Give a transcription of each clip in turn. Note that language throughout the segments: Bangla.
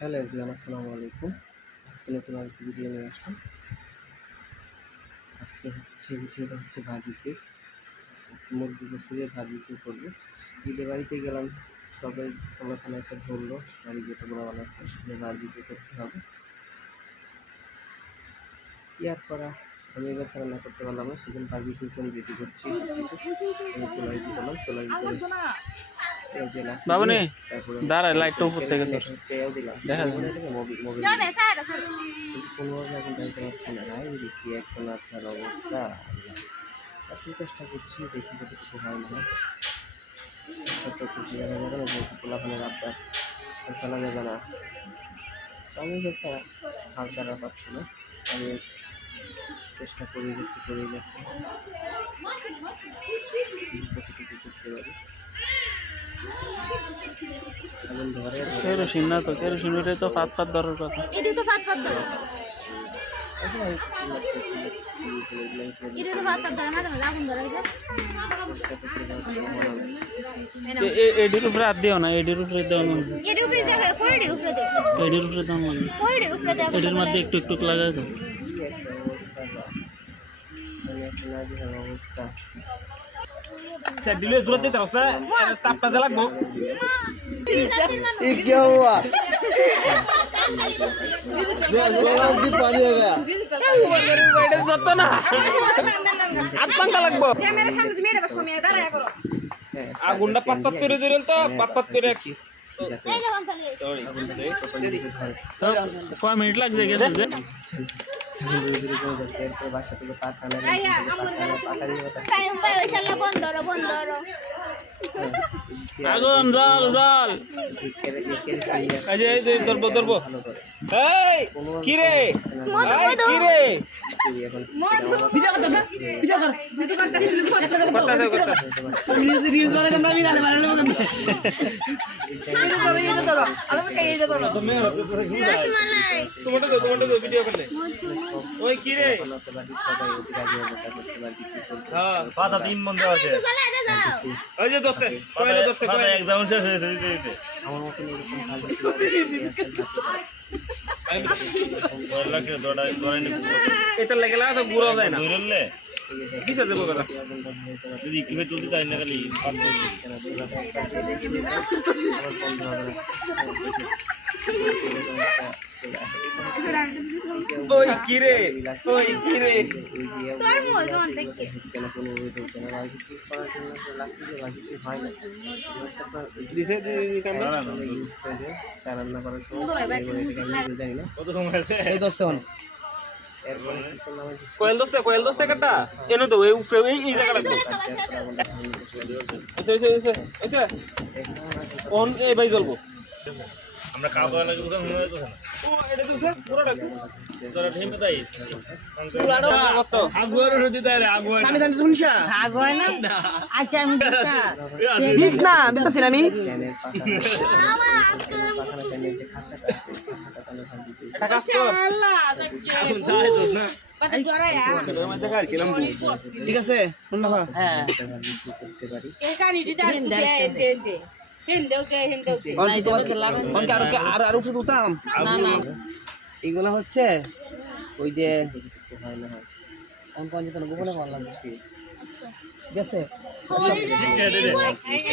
হ্যালো এভরিওয়ান, আসসালামু আলাইকুম। আজকে নতুন আরেকটি ভিডিও নিয়ে আসলাম। আজকে ভিডিওটা হচ্ছে বারবিকিউ। আজকে মুরগি গোশত দিয়ে বারবিকিউ করবো। ঈদের বাড়িতে গেলাম, সবাই ওখানে এসে ধরলো বাড়ি যেটা বড় বানাচ্ছে বারবিকিউ করতে হবে। কি আর করা, আমি এবার রান্না করতে পারলাম না, সেজন্য বারবিকিউর জন্য রেডি করছি। চোলাই দিলাম, চোলাই ভিতরে বাবনে দাঁড়া লাইটটা উপর থেকে দেখা কোনোভাবে এখন যাইতে পারছি না। দেখি এখন আজকের অবস্থা। আপনি চেষ্টা করছি, দেখি যতটুকু হয় না পোলাপানের আবদার ফেলা যাবে না। আমি গেছে হাল ছাড়া পাচ্ছি না, আমি চেষ্টা করে যাচ্ছি কতটুকু করতে পারি। কেরোসিন না তো, কেরোসিন ওটা তো পাত ধরার কথা। এটা তো পাত ধরে, এটা তো পাত ধরে, মাঝে মাঝে আগুন ধরে যায়। এডির উপরে হাত দিও না, এডির উপরে দেওয়া না, এডির উপরে দেখো, কোরিডের উপরে দেখো, এডির উপরে দেওয়া না, কোরিডের উপরে দেখো, এডির মধ্যে একটু একটু লাগাই দাও। অবস্থা সেট দিলে দূরে যেতে হবে, তাপটা দে লাগবো। ये क्या हुआ? की पानी आ गया। বাইরে যত না হাত পাঙ্কা লাগবো। ক্যামেরার সামনে তুমি এটা বসো, আমি দাঁড়ায় করো। আগুনটা পাতপাত করে দিলেন তো পাতপাত করে রাখি। এই যে বলতালে সরি তো কয় মিনিট লাগছে গেছে যে বাসা থেকে পাঠানো আইয়া আমার গলা টাইম পাই ওইখানে বন্ধ করো আগুন জল জল এই যে ধরবো এই কি রে কি রে ভিডিও করতে রিলস বানাই তোমরা বিরালে বানালে মনে ধরো আমি কে এই ধরো রসমালাই টমেটো দো ভিডিও করলে ওই কি রে হ্যাঁ পাতা 3 মন দেওয়া আছে। ওই যে দোস্তে পাতা এক্সাম শেষ হয়েছে দিতে আমার মতন এরকম এটা লেগে লাগা তো গুড়াও যায় না ধরলে কিসে দেবো কথা যদি কিভাবে চলতে চাই না খালি ওই কি রে তোর মুখ তোমার দেখে হচ্ছে না, কোনো হচ্ছে না। বারবিকিউ করার জন্য লাগছে, বারবিকিউ হয় না। দিছে ইউজ করে চা রান্না করার সময় জানি না কত সময় আছে এই দোস্ত এরপরে কি করলাম, কোয়েল দোস্তে কাটা এনো তো এই উপরে এই জায়গাটা আচ্ছা অন এই ভাই জ্বলবো আমরা খাওয়া লাগে ওটা মনে হয় না ও এটা দিছে পুরোটা তোরা ঢেমে তাই কত আগুয়ার নদী তাই রে আগুয়ার আমি জানি শুনছা আগুয়া না আচ্ছা আমি দিস না দিতাছি না আমি ফ্যানের পাখানা ফ্যানের যে খাঁচাটা আছে, খাঁচাটা তাহলে ভাবি এটা কাজ কর আগুন তাই তো না ঠিক আছে শুন না হ্যাঁ বারবিকিউ করতে পারি। আর ওষুধ উঠাম এগুলো হচ্ছে ওই যে হয় না হয় কোন যেত না গোপনে ভালো লাগছে গেছে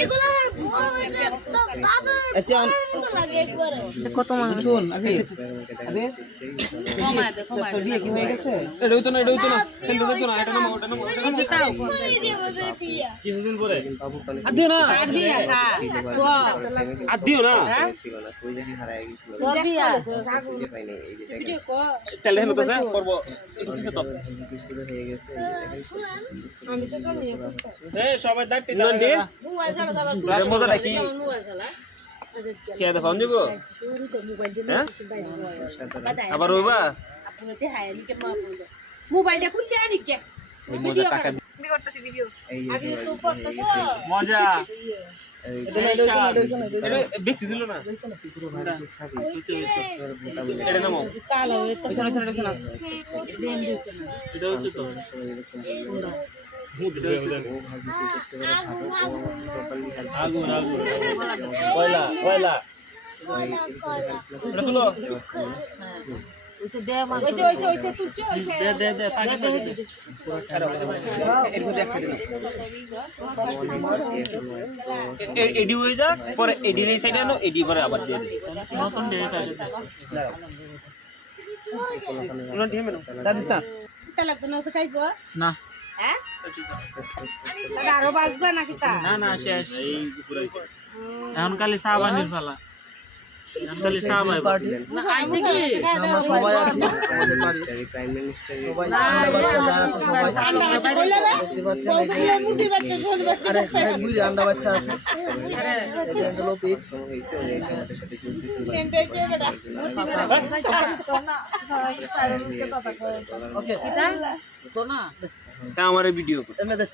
এগুলো আমার আচ্ছা কত মানুষ শুন আবি বিয়ে কি হয়ে গেছে এটা হইতো না এটা হইতো না এটা না ওটা না কিছুদিন পরে বাবু পানি আর দিও না আর দিও না ছিল না, কই জানি হারায় গেছিল, খুঁজে পাইনি। এই যে দেখেন তাহলে হেন তো করব একটু কিছু তো বারবিকিউ শুরু হয়ে গেছে। এই সবাই দাঁড়তে দাঁড় দি মজাটা কি কে দেখো দিব হ্যাঁ আবার ওইবা মোবাইলটা খুলতে আনি কে ওই মজা টাকা আমি করতেছি ভিডিও এই আমি যে তো করতেছো মজা এই ব্যক্তি দিল না পুরো বারবিকিউ খাবি এটা নামো কালো এটা এটা দেন দিছে না এটা হচ্ছে তো মুদ দেবে দেন ও বারবিকিউ করতে পারে, ভালো প্রপারলি আগুন কয়লা এটা তুলো ওইছে তুলছো দে দে দে এডি হয়ে যাক পরে এডি এই সাইডে আনো এডি পরে আবার দিয়ে দে নতুন ডে এটা উনা দিয়ে মেনো দাদিস না তা লাগতো না তো খাইবো না হ্যাঁ আরো বাজবা নাকি তা না না শেষ এই পুরো এখন খালি সাবানির ফালা এখন খালি সাবাই না আইছে কি আমরা সবাই আছি আমাদের বাড়ি প্রাইম মিনিস্টার সবাই আন্ডা বাচ্চা যা আছে সবাই দেখতে পাচ্ছেন এই যে মুরগির বাচ্চা ছোট বাচ্চা আরে বুড়ি আন্ডা বাচ্চা আছে এই যে এগুলো পিক হয়েছে ওই সাথে সাথে চলতেছে ওকে তো না আমার ভিডিও এমনি দেখ